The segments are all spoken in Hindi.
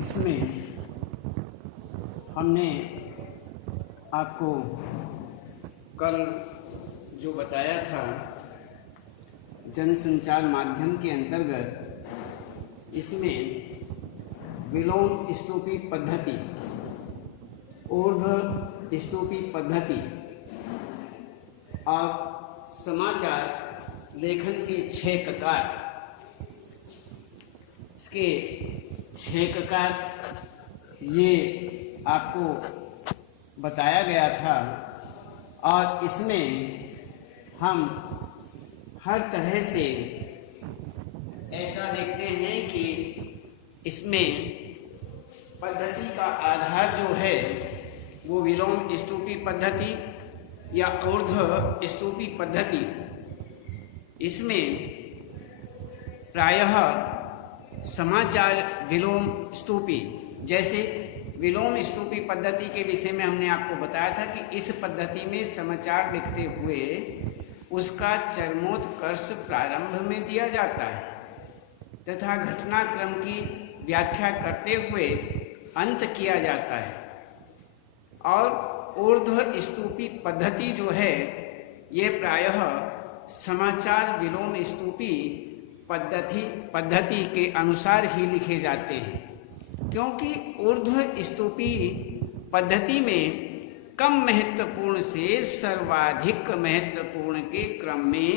इसमें हमने आपको कल जो बताया था जनसंचार माध्यम के अंतर्गत इसमें विलोम स्तूपी पद्धति, ऊर्ध्व स्तूपी पद्धति और समाचार लेखन के 6 प्रकार, इसके 6 प्रकार ये आपको बताया गया था। और इसमें हम हर तरह से ऐसा देखते हैं कि इसमें पद्धति का आधार जो है वो विलोम स्तूपी पद्धति या ऊर्ध्व स्तूपी पद्धति। इसमें प्रायः समाचार विलोम स्तूपी, जैसे विलोम स्तूपी पद्धति के विषय में हमने आपको बताया था कि इस पद्धति में समाचार लिखते हुए उसका चरमोत्कर्ष प्रारंभ में दिया जाता है तथा घटनाक्रम की व्याख्या करते हुए अंत किया जाता है। और ऊर्ध्व स्तूपी पद्धति जो है ये प्रायः समाचार विलोम स्तूपी पद्धति के अनुसार ही लिखे जाते हैं, क्योंकि ऊर्ध्व स्तूपी पद्धति में कम महत्वपूर्ण से सर्वाधिक महत्वपूर्ण के क्रम में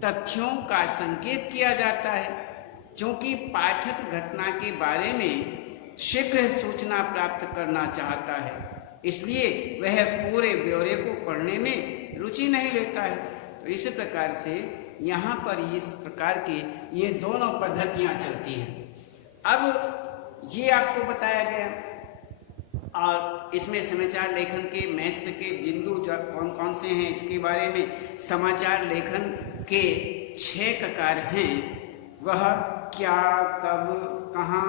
तथ्यों का संकेत किया जाता है। क्योंकि पाठक घटना के बारे में शीघ्र सूचना प्राप्त करना चाहता है, इसलिए वह पूरे ब्यौरे को पढ़ने में रुचि नहीं लेता है। तो इस प्रकार से यहाँ पर इस प्रकार की ये दोनों पद्धतियाँ चलती हैं। अब ये आपको बताया गया और इसमें समाचार लेखन के महत्व के बिंदु कौन कौन से हैं इसके बारे में समाचार लेखन के 6 प्रकार हैं। वह क्या, कब, कहाँ,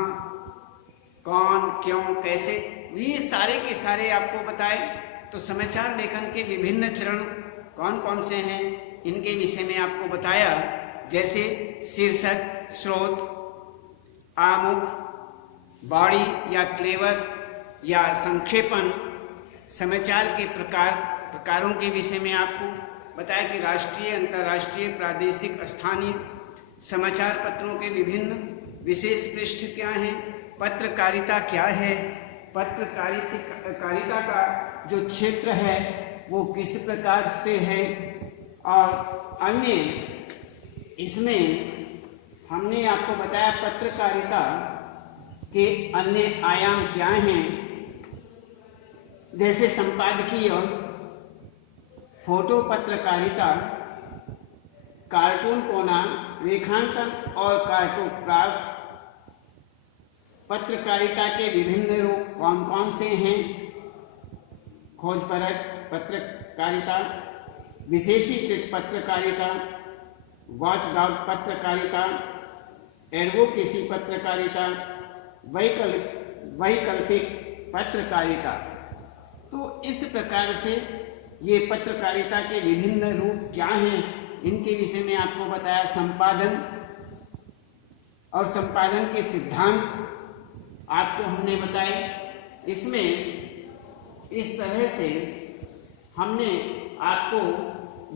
कौन, क्यों, कैसे, ये सारे के सारे आपको बताए। तो समाचार लेखन के विभिन्न चरण कौन कौन से हैं इनके विषय में आपको बताया, जैसे शीर्षक, स्रोत, आमुख, बॉडी या क्लेवर या संक्षेपण, समाचार के प्रकारों के विषय में आपको बताया कि राष्ट्रीय, अंतर्राष्ट्रीय, प्रादेशिक, स्थानीय समाचार पत्रों के विभिन्न विशेष पृष्ठ क्या हैं, पत्रकारिता क्या है, पत्रकारिता का जो क्षेत्र है वो किस प्रकार से है, और अन्य इसमें हमने आपको बताया पत्रकारिता के अन्य आयाम क्या हैं, जैसे संपादकीय, फोटो पत्रकारिता, कार्टून कोना, रेखांकन और कार्टोग्राफ। पत्रकारिता के विभिन्न रूप कौन कौन से हैं, खोजपरक पत्रकारिता, विशेषीकृत पत्रकारिता, वॉचडॉग पत्रकारिता, एडवोकेसी पत्रकारिता, वैकल्पिक पत्रकारिता। तो इस प्रकार से ये पत्रकारिता के विभिन्न रूप क्या हैं इनके विषय में आपको बताया। संपादन और संपादन के सिद्धांत आपको हमने बताए। इसमें इस तरह से हमने आपको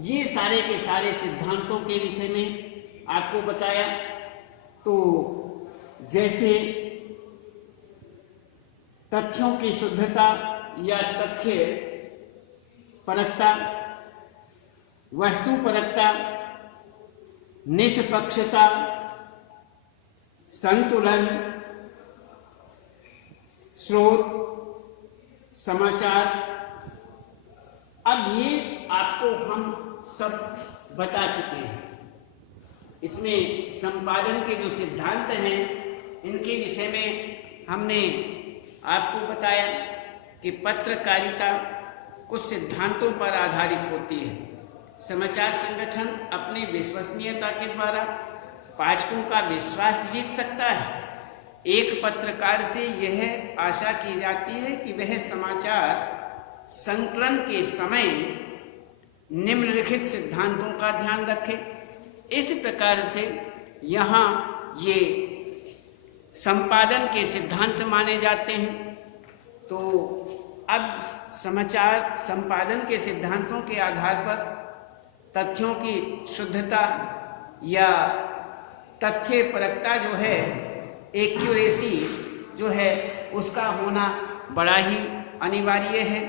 ये सारे के सारे सिद्धांतों के विषय में आपको बताया। तो जैसे तथ्यों की शुद्धता या तथ्य परकता, वस्तुपरकता, निष्पक्षता, संतुलन, स्रोत, समाचार। अब ये आपको हम सब बता चुके हैं। इसमें संपादन के जो सिद्धांत हैं इनके विषय में हमने आपको बताया कि पत्रकारिता कुछ सिद्धांतों पर आधारित होती है। समाचार संगठन अपनी विश्वसनीयता के द्वारा पाठकों का विश्वास जीत सकता है। एक पत्रकार से यह आशा की जाती है कि वह समाचार संकलन के समय निम्नलिखित सिद्धांतों का ध्यान रखे। इस प्रकार से यहाँ ये संपादन के सिद्धांत माने जाते हैं। तो अब समाचार संपादन के सिद्धांतों के आधार पर तथ्यों की शुद्धता या तथ्यपरकता जो है, एक्यूरेसी जो है, उसका होना बड़ा ही अनिवार्य है।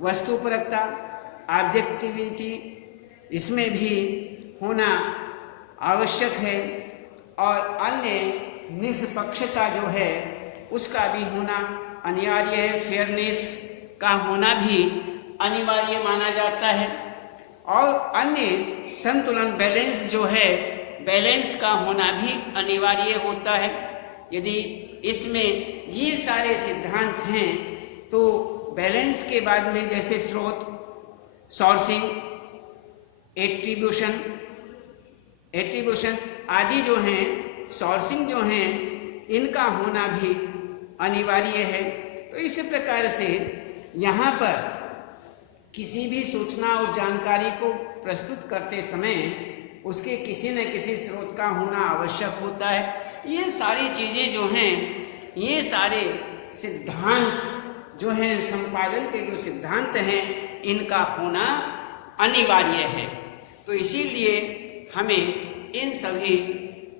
वस्तुपरकता, ऑब्जेक्टिविटी, इसमें भी होना आवश्यक है। और अन्य निष्पक्षता जो है उसका भी होना अनिवार्य है। फेयरनेस का होना भी अनिवार्य माना जाता है। और अन्य संतुलन, बैलेंस जो है, बैलेंस का होना भी अनिवार्य होता है। यदि इसमें ये सारे सिद्धांत हैं तो बैलेंस के बाद में जैसे स्रोत, सोर्सिंग, एट्रीब्यूशन आदि जो हैं, सोर्सिंग जो हैं, इनका होना भी अनिवार्य है। तो इस प्रकार से यहाँ पर किसी भी सूचना और जानकारी को प्रस्तुत करते समय उसके किसी न किसी स्रोत का होना आवश्यक होता है। ये सारी चीज़ें जो हैं, ये सारे सिद्धांत जो हैं, संपादन के जो सिद्धांत हैं, इनका होना अनिवार्य है। तो इसीलिए हमें इन सभी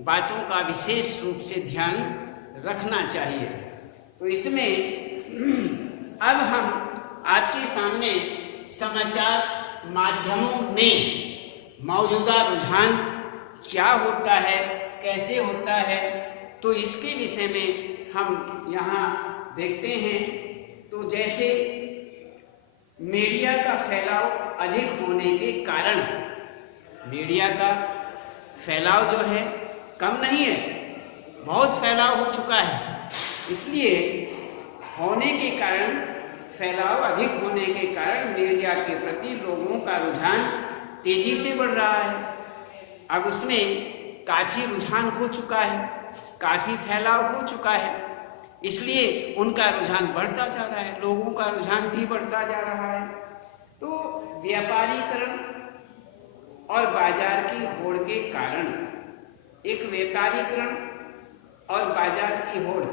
बातों का विशेष रूप से ध्यान रखना चाहिए। तो इसमें अब हम आपके सामने समाचार माध्यमों में मौजूदा रुझान क्या होता है, कैसे होता है, तो इसके विषय में हम यहाँ देखते हैं। तो जैसे मीडिया का फैलाव अधिक होने के कारण, मीडिया का फैलाव जो है कम नहीं है, बहुत फैलाव हो चुका है। इसलिए होने के कारण, फैलाव अधिक होने के कारण मीडिया के प्रति लोगों का रुझान तेजी से बढ़ रहा है। अब उसमें काफ़ी रुझान हो चुका है, काफ़ी फैलाव हो चुका है, इसलिए उनका रुझान बढ़ता जा रहा है, लोगों का रुझान भी बढ़ता जा रहा है। तो व्यापारीकरण और बाजार की होड़ के कारण, एक व्यापारीकरण और बाजार की होड़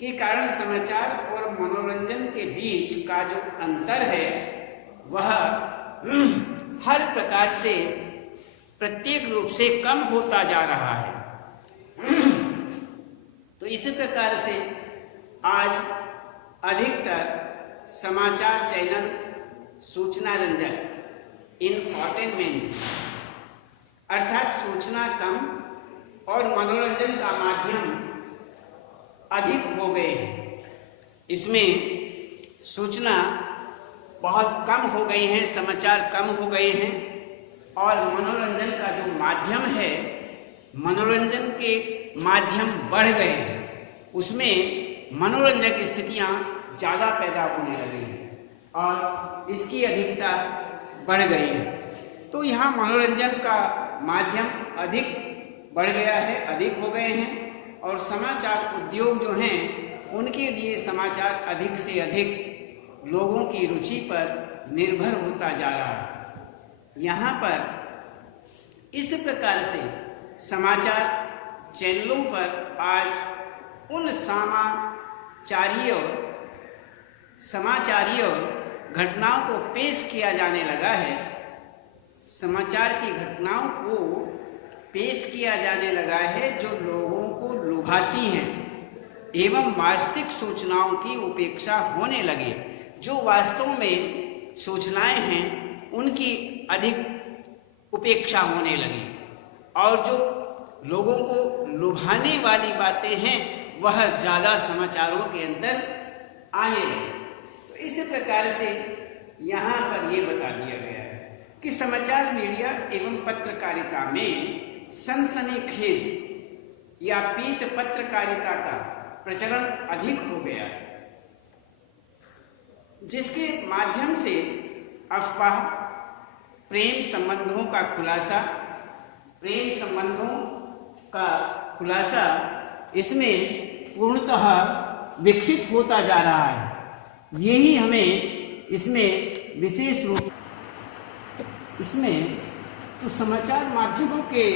के कारण समाचार और मनोरंजन के बीच का जो अंतर है वह हर प्रकार से प्रत्येक रूप से कम होता जा रहा है। तो इसी प्रकार से आज अधिकतर समाचार चैनल सूचना रंजक, इंफोटेनमेंट, अर्थात सूचना कम और मनोरंजन का माध्यम अधिक हो गए हैं। इसमें सूचना बहुत कम हो गई है, समाचार कम हो गए हैं, और मनोरंजन का जो माध्यम है, मनोरंजन के माध्यम बढ़ गए हैं। उसमें मनोरंजक स्थितियाँ ज़्यादा पैदा होने लगी हैं और इसकी अधिकता बढ़ गई है। तो यहाँ मनोरंजन का माध्यम अधिक बढ़ गया है, अधिक हो गए हैं, और समाचार उद्योग जो हैं उनके लिए समाचार अधिक से अधिक लोगों की रुचि पर निर्भर होता जा रहा है। यहाँ पर इस प्रकार से समाचार चैनलों पर आज उन समाचारीय घटनाओं को पेश किया जाने लगा है, समाचार की घटनाओं को पेश किया जाने लगा है जो लोगों को लुभाती हैं एवं वास्तविक सूचनाओं की उपेक्षा होने लगे। जो वास्तव में सूचनाएं हैं उनकी अधिक उपेक्षा होने लगी, और जो लोगों को लुभाने वाली बातें हैं वह ज़्यादा समाचारों के अंदर आने लगी। तो इस प्रकार से यहाँ पर ये बता दिया गया है कि समाचार मीडिया एवं पत्रकारिता में सनसनीखेज या पीत पत्रकारिता का प्रचलन अधिक हो गया है, जिसके माध्यम से अफवाह, प्रेम संबंधों का खुलासा इसमें पूर्णतः विकसित होता जा रहा है। यही हमें इसमें विशेष रूप इसमें तो समाचार माध्यमों के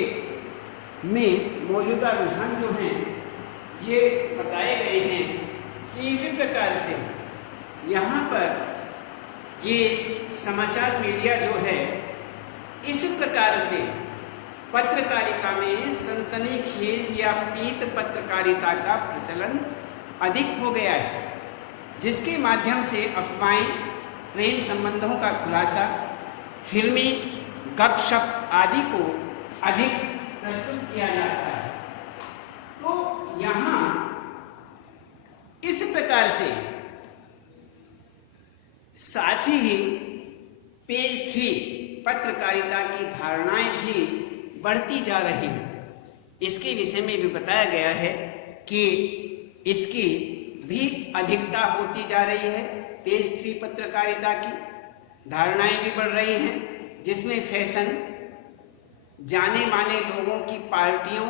में मौजूदा रुझान जो हैं ये बताए गए हैं कि इसी प्रकार से यहाँ पर ये समाचार मीडिया जो है इस प्रकार से पत्रकारिता में सनसनीखेज या पीत पत्रकारिता का प्रचलन अधिक हो गया है, जिसके माध्यम से अफवाहें, प्रेम संबंधों का खुलासा, फिल्मी गपशप आदि को अधिक प्रस्तुत किया जाता है। तो यहाँ इस प्रकार से साथ ही पेज 3 पत्रकारिता की धारणाएं भी बढ़ती जा रही हैं। इसके विषय में भी बताया गया है कि इसकी भी अधिकता होती जा रही है। पेज 3 पत्रकारिता की धारणाएं भी बढ़ रही हैं, जिसमें फैशन, जाने माने लोगों की पार्टियों,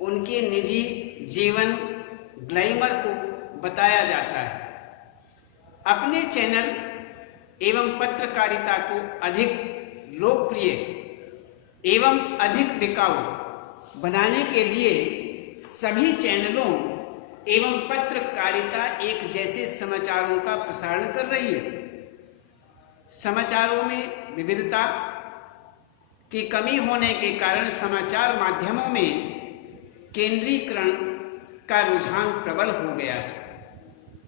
उनके निजी जीवन, ग्लैमर को बताया जाता है। अपने चैनल एवं पत्रकारिता को अधिक लोकप्रिय एवं अधिक बिकाऊ बनाने के लिए सभी चैनलों एवं पत्रकारिता एक जैसे समाचारों का प्रसारण कर रही है। समाचारों में विविधता की कमी होने के कारण समाचार माध्यमों में केंद्रीकरण का रुझान प्रबल हो गया है,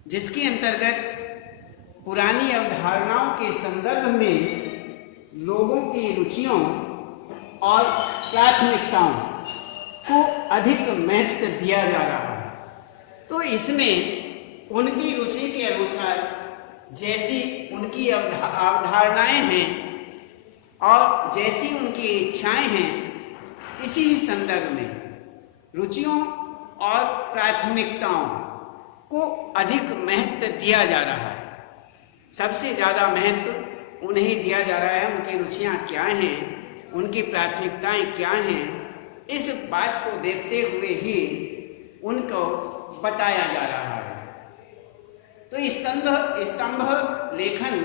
जिसके अंतर्गत पुरानी अवधारणाओं के संदर्भ में लोगों की रुचियों और प्राथमिकताओं को अधिक महत्व दिया जा रहा है। तो इसमें उनकी रुचि के अनुसार जैसी उनकी अवधारणाएं हैं और जैसी उनकी इच्छाएं हैं, इसी संदर्भ में रुचियों और प्राथमिकताओं को अधिक महत्व दिया जा रहा है। सबसे ज़्यादा महत्व उन्हें दिया जा रहा है। उनकी रुचियाँ क्या हैं, उनकी प्राथमिकताएं क्या हैं, इस बात को देखते हुए ही उनको बताया जा रहा है। तो स्तंभ लेखन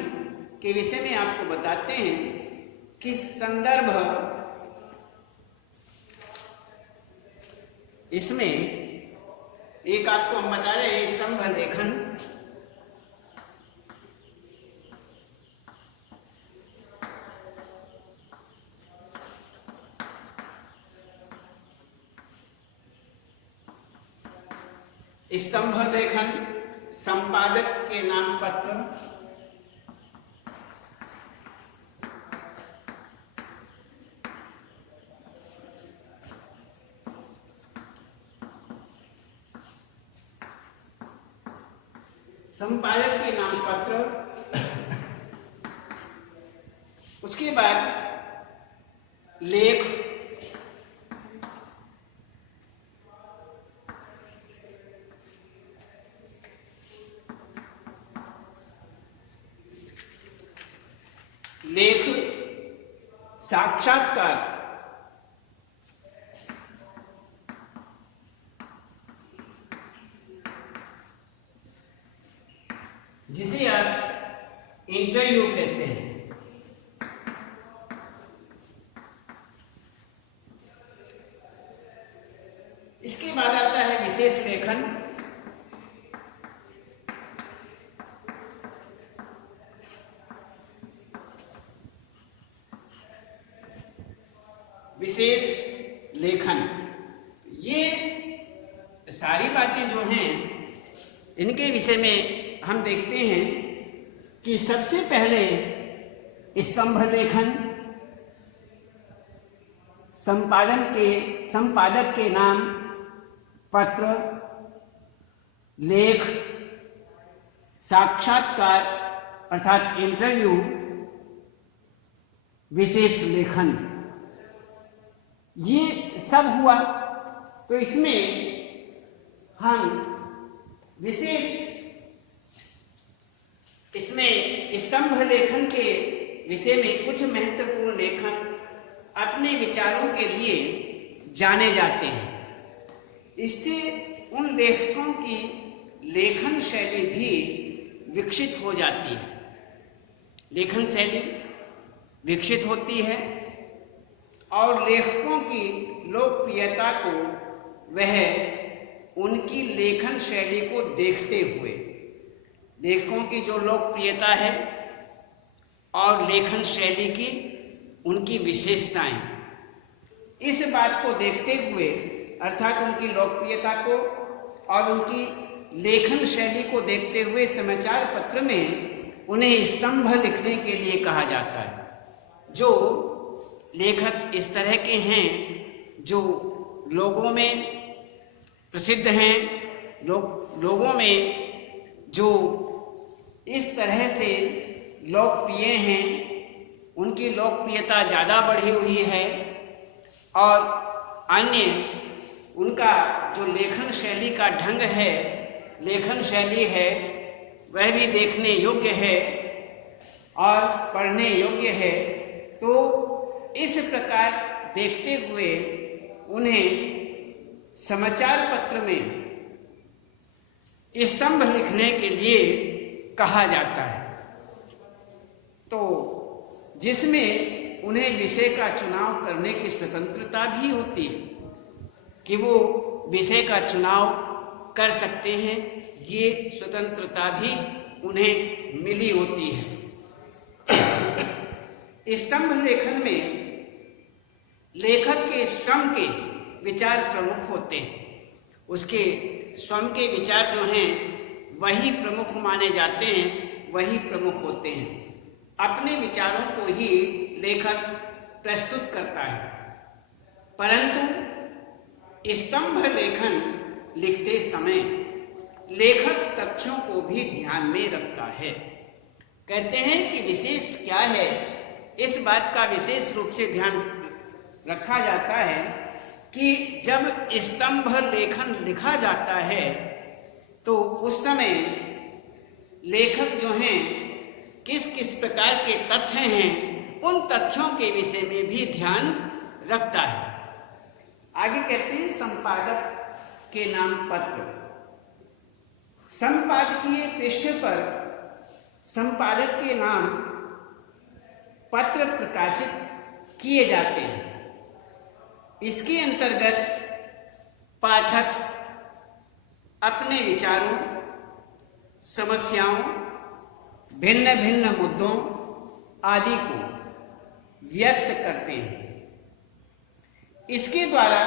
के विषय में आपको बताते हैं कि संदर्भ, इसमें एक आपको हम बता रहे हैं स्तंभ लेखन स्तंभ लेखन संपादक के नाम पत्र, संपादक के नाम पत्र, उसके बाद लेख, लेख, साक्षात्कार, जिसे आप इंटरव्यू कहते हैं, इसके बाद आता है विशेष लेखन, विशेष लेखन। ये सारी बातें जो हैं इनके विषय में हम देखते हैं कि सबसे पहले स्तंभ लेखन संपादक के नाम पत्र, लेख, साक्षात्कार अर्थात इंटरव्यू, विशेष लेखन, ये सब हुआ। तो इसमें हम इसमें स्तंभ लेखन के विषय में कुछ महत्वपूर्ण लेखन अपने विचारों के लिए जाने जाते हैं। इससे उन लेखकों की लेखन शैली भी विकसित हो जाती है। लेखन शैली विकसित होती है और लेखकों की लोकप्रियता को वह उनकी लेखन शैली को देखते हुए, लेखकों की जो लोकप्रियता है और लेखन शैली की उनकी विशेषताएं, इस बात को देखते हुए अर्थात उनकी लोकप्रियता को और उनकी लेखन शैली को देखते हुए समाचार पत्र में उन्हें स्तंभ लिखने के लिए कहा जाता है। जो लेखक इस तरह के हैं जो लोगों में प्रसिद्ध हैं, लोगों में जो इस तरह से लोकप्रिय हैं, उनकी लोकप्रियता ज़्यादा बढ़ी हुई है और अन्य उनका जो लेखन शैली का ढंग है, लेखन शैली है, वह भी देखने योग्य है और पढ़ने योग्य है। तो इस प्रकार देखते हुए उन्हें समाचार पत्र में स्तंभ लिखने के लिए कहा जाता है। तो जिसमें उन्हें विषय का चुनाव करने की स्वतंत्रता भी होती है कि वो विषय का चुनाव कर सकते हैं, ये स्वतंत्रता भी उन्हें मिली होती है। स्तंभ लेखन में लेखक के स्वयं के विचार प्रमुख होते हैं, उसके स्वयं के विचार जो हैं वही प्रमुख माने जाते हैं, वही प्रमुख होते हैं। अपने विचारों को ही लेखक प्रस्तुत करता है, परंतु स्तंभ लेखन लिखते समय लेखक तथ्यों को भी ध्यान में रखता है। कहते हैं कि विशेष क्या है, इस बात का विशेष रूप से ध्यान रखा जाता है कि जब स्तंभ लेखन लिखा जाता है तो उस समय लेखक जो हैं किस किस प्रकार के तथ्य हैं, उन तथ्यों के विषय में भी ध्यान रखता है। आगे कहते हैं संपादक के नाम पत्र। संपादकीय पृष्ठ पर संपादक के नाम पत्र प्रकाशित किए जाते हैं। इसके अंतर्गत पाठक अपने विचारों, समस्याओं, भिन्न भिन्न मुद्दों आदि को व्यक्त करते हैं। इसके द्वारा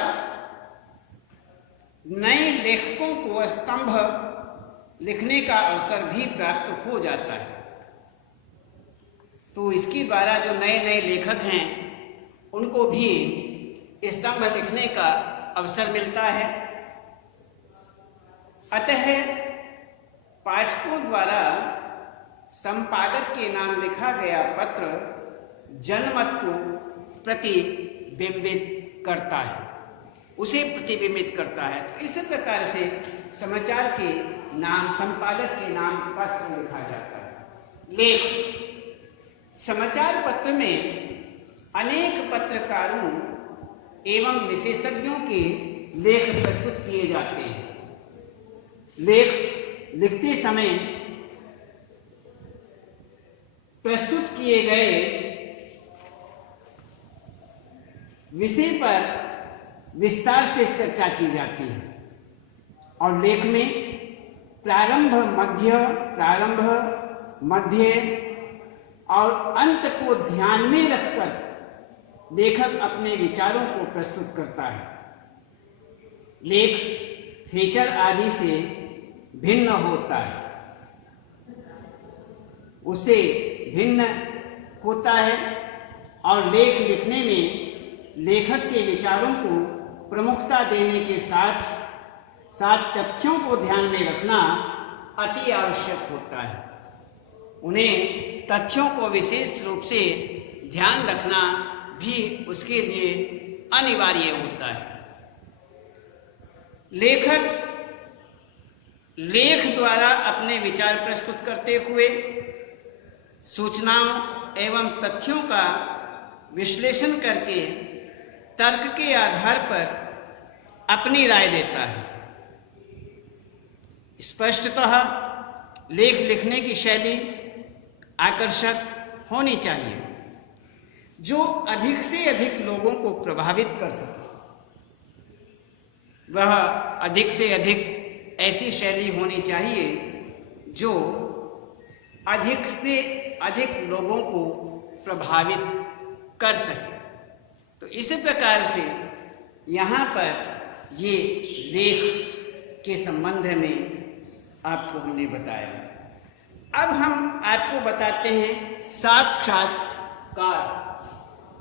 नए लेखकों को स्तंभ लिखने का अवसर भी प्राप्त हो जाता है। तो इसके द्वारा जो नए नए लेखक हैं उनको भी स्तंभ लिखने का अवसर मिलता है। अतः पाठकों द्वारा संपादक के नाम लिखा गया पत्र जनमत को प्रतिबिंबित करता है, उसे प्रतिबिंबित करता है। इस प्रकार से समाचार के नाम, संपादक के नाम पत्र लिखा जाता है। लेख समाचार पत्र में अनेक पत्रकारों एवं विशेषज्ञों के लेख प्रस्तुत किए जाते हैं। लेख लिखते समय प्रस्तुत किए गए विषय पर विस्तार से चर्चा की जाती है और लेख में प्रारंभ, मध्य और अंत को ध्यान में रखकर लेखक अपने विचारों को प्रस्तुत करता है। लेख फीचर आदि से भिन्न होता है, उससे भिन्न होता है और लेख लिखने में लेखक के विचारों को प्रमुखता देने के साथ साथ तथ्यों को ध्यान में रखना अति आवश्यक होता है। उन्हें तथ्यों को विशेष रूप से ध्यान रखना भी उसके लिए अनिवार्य होता है। लेखक लेख द्वारा अपने विचार प्रस्तुत करते हुए सूचनाओं एवं तथ्यों का विश्लेषण करके तर्क के आधार पर अपनी राय देता है। स्पष्टतः लेख लिखने की शैली आकर्षक होनी चाहिए जो अधिक से अधिक लोगों को प्रभावित कर सके। वह अधिक से अधिक ऐसी शैली होनी चाहिए जो अधिक से अधिक लोगों को प्रभावित कर सके। तो इसी प्रकार से यहाँ पर ये लेख के संबंध में आपको हमने बताया। अब हम आपको बताते हैं साक्षात्कार।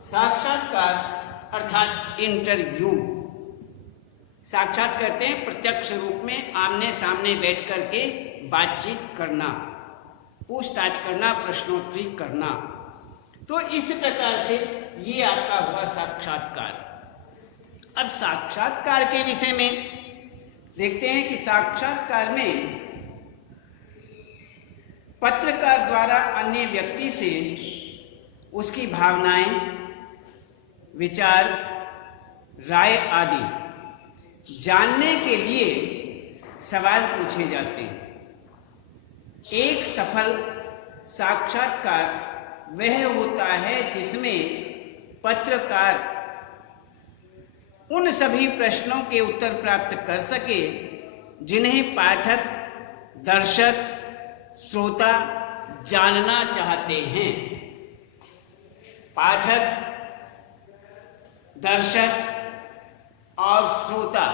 साक्षात्कार अर्थात इंटरव्यू। साक्षात करते हैं प्रत्यक्ष रूप में आमने सामने बैठ करके बातचीत करना, पूछताछ करना, प्रश्नोत्तरी करना। तो इस प्रकार से ये आपका हुआ साक्षात्कार। अब साक्षात्कार के विषय में देखते हैं कि साक्षात्कार में पत्रकार द्वारा अन्य व्यक्ति से उसकी भावनाएं, विचार, राय आदि जानने के लिए सवाल पूछे जाते हैं। एक सफल साक्षात्कार वह होता है जिसमें पत्रकार उन सभी प्रश्नों के उत्तर प्राप्त कर सके जिन्हें पाठक, दर्शक, श्रोता जानना चाहते हैं। पाठक, दर्शक और श्रोता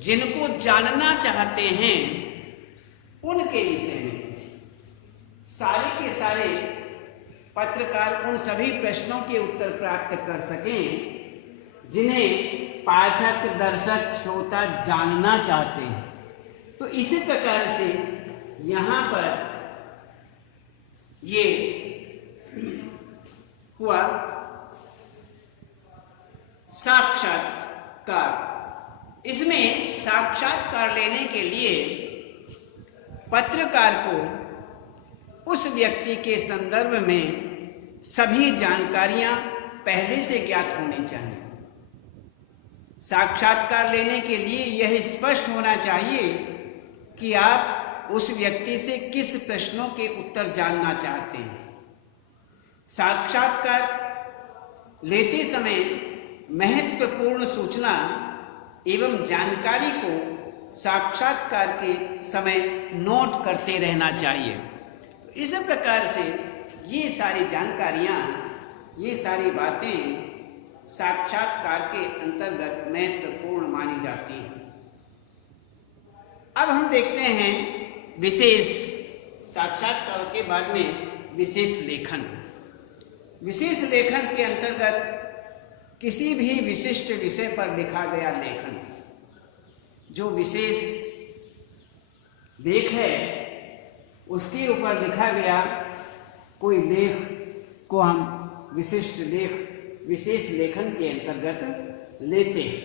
जिनको जानना चाहते हैं उनके विषय में सारे के सारे पत्रकार उन सभी प्रश्नों के उत्तर प्राप्त कर सकें जिन्हें पाठक, दर्शक, श्रोता जानना चाहते हैं। तो इसी प्रकार से यहाँ पर ये हुआ साक्षात्कार। इसमें साक्षात्कार लेने के लिए पत्रकार को उस व्यक्ति के संदर्भ में सभी जानकारियां पहले से ज्ञात होनी चाहिए। साक्षात्कार लेने के लिए यह स्पष्ट होना चाहिए कि आप उस व्यक्ति से किस प्रश्नों के उत्तर जानना चाहते हैं। साक्षात्कार लेते समय महत्वपूर्ण सूचना एवं जानकारी को साक्षात्कार के समय नोट करते रहना चाहिए। तो इस प्रकार से ये सारी जानकारियाँ, ये सारी बातें साक्षात्कार के अंतर्गत महत्वपूर्ण मानी जाती हैं। अब हम देखते हैं विशेष साक्षात्कार के बाद में विशेष लेखन। विशेष लेखन के अंतर्गत किसी भी विशिष्ट विषय पर लिखा गया लेखन, जो विशेष लेख है उसके ऊपर लिखा गया कोई लेख को हम विशिष्ट लेख, विशेष लेखन के अंतर्गत लेते हैं।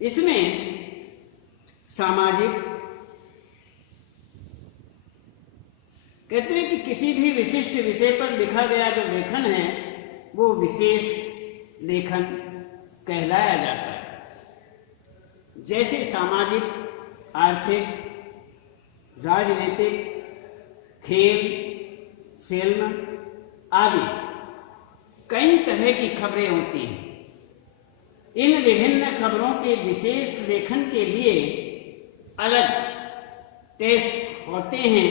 इसमें सामाजिक, कहते हैं कि किसी भी विशिष्ट विषय पर लिखा गया जो लेखन है वो विशेष लेखन कहलाया जाता है। जैसे सामाजिक, आर्थिक, राजनीतिक, खेल, फिल्म आदि कई तरह की खबरें होती हैं। इन विभिन्न खबरों के विशेष लेखन के लिए अलग डेस्क होते हैं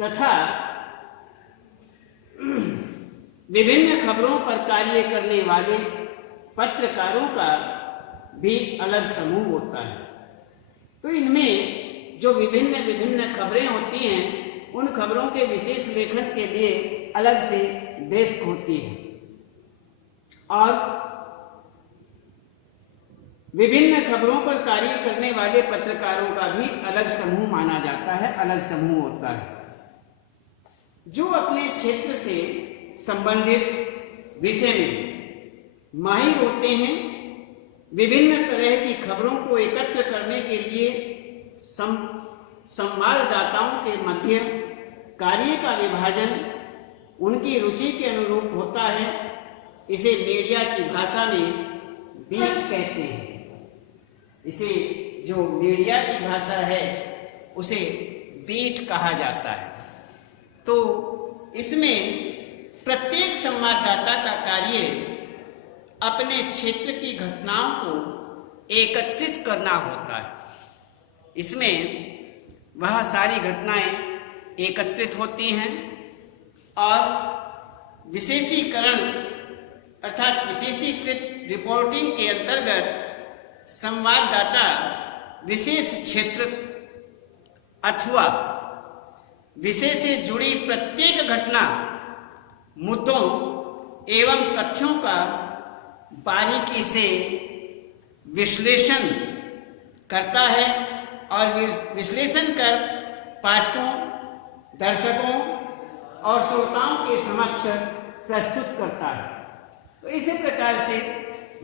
तथा विभिन्न खबरों पर कार्य करने वाले पत्रकारों का भी अलग समूह होता है। तो इनमें जो विभिन्न खबरें होती हैं उन खबरों के विशेष लेखन के लिए अलग से डेस्क होती है और विभिन्न खबरों पर कार्य करने वाले पत्रकारों का भी अलग समूह माना जाता है, अलग समूह होता है, जो अपने क्षेत्र से संबंधित विषय में माहिर होते हैं। विभिन्न तरह की खबरों को एकत्र करने के लिए संवाददाताओं के मध्य कार्य का विभाजन उनकी रुचि के अनुरूप होता है। इसे मीडिया की भाषा में बीट कहते हैं। इसे जो मीडिया की भाषा है उसे बीट कहा जाता है। तो इसमें प्रत्येक संवाददाता का कार्य अपने क्षेत्र की घटनाओं को एकत्रित करना होता है। इसमें वह सारी घटनाएं एकत्रित होती हैं और विशेषीकरण अर्थात विशेषीकृत रिपोर्टिंग के अंतर्गत संवाददाता विशेष क्षेत्र अथवा विषय से जुड़ी प्रत्येक घटना, मुद्दों एवं तथ्यों का बारीकी से विश्लेषण करता है और विश्लेषण कर पाठकों, दर्शकों और श्रोताओं के समक्ष प्रस्तुत करता है। तो इसी प्रकार से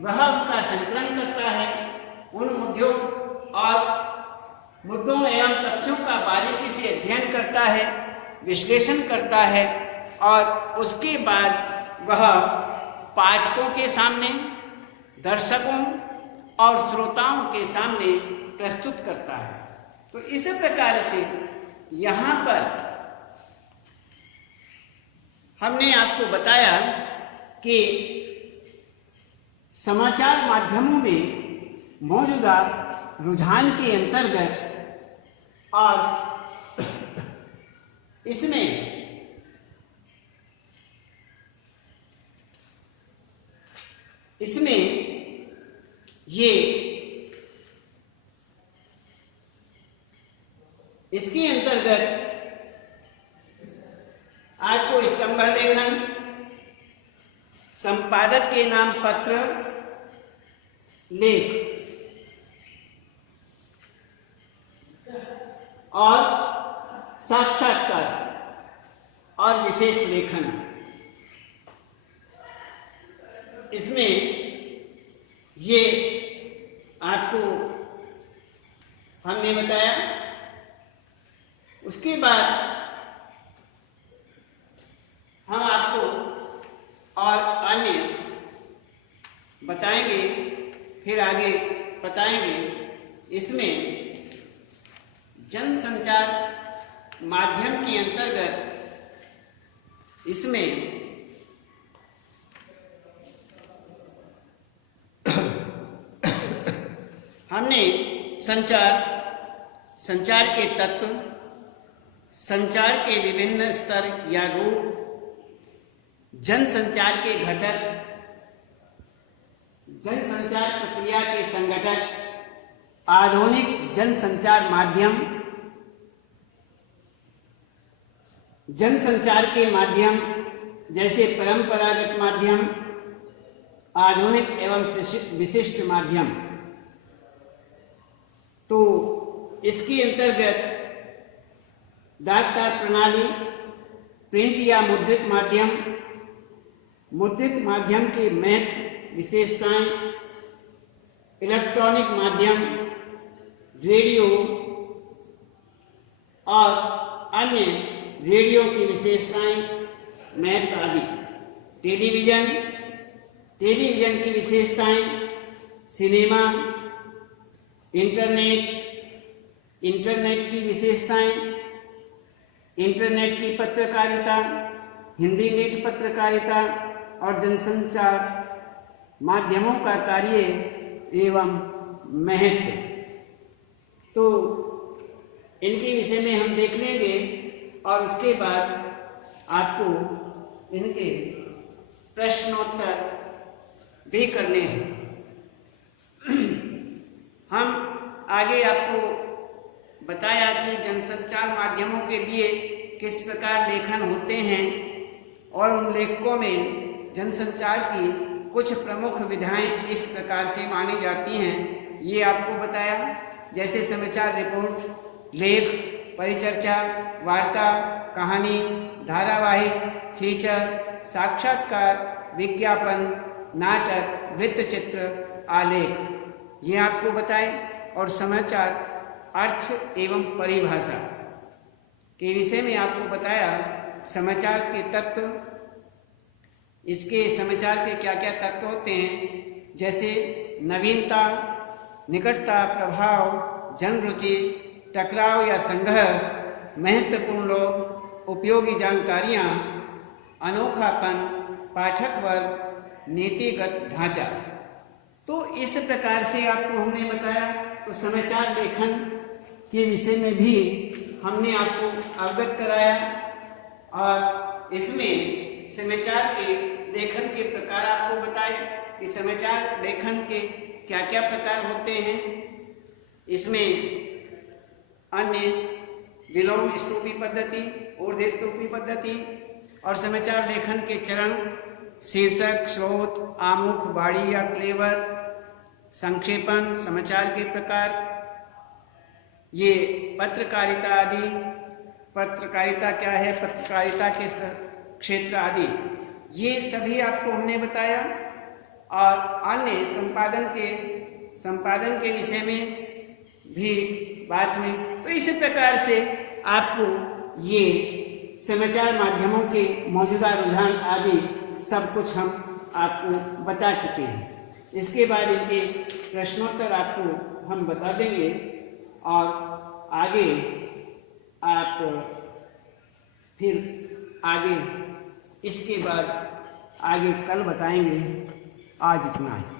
वह उनका संकलन करता है, उन मुद्दों एवं तथ्यों का बारीकी से अध्ययन करता है, विश्लेषण करता है और उसके बाद वह पाठकों के सामने, दर्शकों और श्रोताओं के सामने प्रस्तुत करता है। तो इस प्रकार से यहाँ पर हमने आपको बताया कि समाचार माध्यमों में मौजूदा रुझान के अंतर्गत और इसमें ये इसके अंतर्गत आपको स्तंभ लेखन, संपादक के नाम पत्र, लेख और साक्षात्कार और विशेष लेखन, इसमें ये आपको हमने बताया। उसके बाद हम आपको और अन्य बताएंगे, फिर आगे बताएंगे। इसमें जनसंचार माध्यम के अंतर्गत इसमें हमने संचार के तत्व, संचार के विभिन्न स्तर या रूप, जनसंचार के घटक, जनसंचार प्रक्रिया के संगठक, आधुनिक जनसंचार माध्यम, जनसंचार के माध्यम जैसे परंपरागत माध्यम, आधुनिक एवं विशिष्ट माध्यम। तो इसके अंतर्गत डाक प्रणाली, प्रिंट या मुद्रित माध्यम, मुद्रित माध्यम के महत्व विशेषताएं, इलेक्ट्रॉनिक माध्यम, रेडियो और अन्य रेडियो की विशेषताएं, महत्व आदि, टेलीविज़न की विशेषताएं, सिनेमा, इंटरनेट की विशेषताएं, इंटरनेट की पत्रकारिता, हिंदी नेट पत्रकारिता और जनसंचार माध्यमों का कार्य एवं महत्व। तो इनके विषय में हम देख लेंगे और उसके बाद आपको इनके प्रश्नोत्तर भी करने हैं। हम आगे आपको बताया कि जनसंचार माध्यमों के लिए किस प्रकार लेखन होते हैं और उन लेखकों में जनसंचार की कुछ प्रमुख विधाएं इस प्रकार से मानी जाती हैं, ये आपको बताया। जैसे समाचार रिपोर्ट, लेख, परिचर्चा, वार्ता, कहानी, धारावाहिक, फीचर, साक्षात्कार, विज्ञापन, नाटक, वृत्तचित्र, आलेख, ये आपको बताए। और समाचार अर्थ एवं परिभाषा के विषय में आपको बताया। समाचार के तत्व, इसके समाचार के क्या क्या तत्व होते हैं, जैसे नवीनता, निकटता, प्रभाव, जनरुचि, टकराव या संघर्ष, महत्वपूर्ण लोग, उपयोगी जानकारियाँ, अनोखापन, पाठक वर्ग, नीतिगत ढांचा। तो इस प्रकार से आपको हमने बताया। तो समाचार लेखन के विषय में भी हमने आपको अवगत कराया और इसमें समाचार के लेखन के प्रकार आपको बताए कि समाचार लेखन के क्या क्या प्रकार होते हैं। इसमें अन्य विलोम स्तूपी पद्धति, ऊर्ध्व स्तूपी पद्धति और समाचार लेखन के चरण शीर्षक, स्रोत, आमुख, बाड़ी या क्लेवर, संक्षेपण, समाचार के प्रकार, ये पत्रकारिता आदि, पत्रकारिता क्या है, पत्रकारिता के क्षेत्र आदि, ये सभी आपको हमने बताया। और अन्य संपादन के विषय में भी बात हुई। तो इसी प्रकार से आपको ये समाचार माध्यमों के मौजूदा रुझान आदि सब कुछ हम आपको बता चुके हैं। इसके बाद इनके प्रश्नोत्तर आपको हम बता देंगे और आगे आप फिर आगे इसके बाद आगे कल बताएंगे। आज इतना है।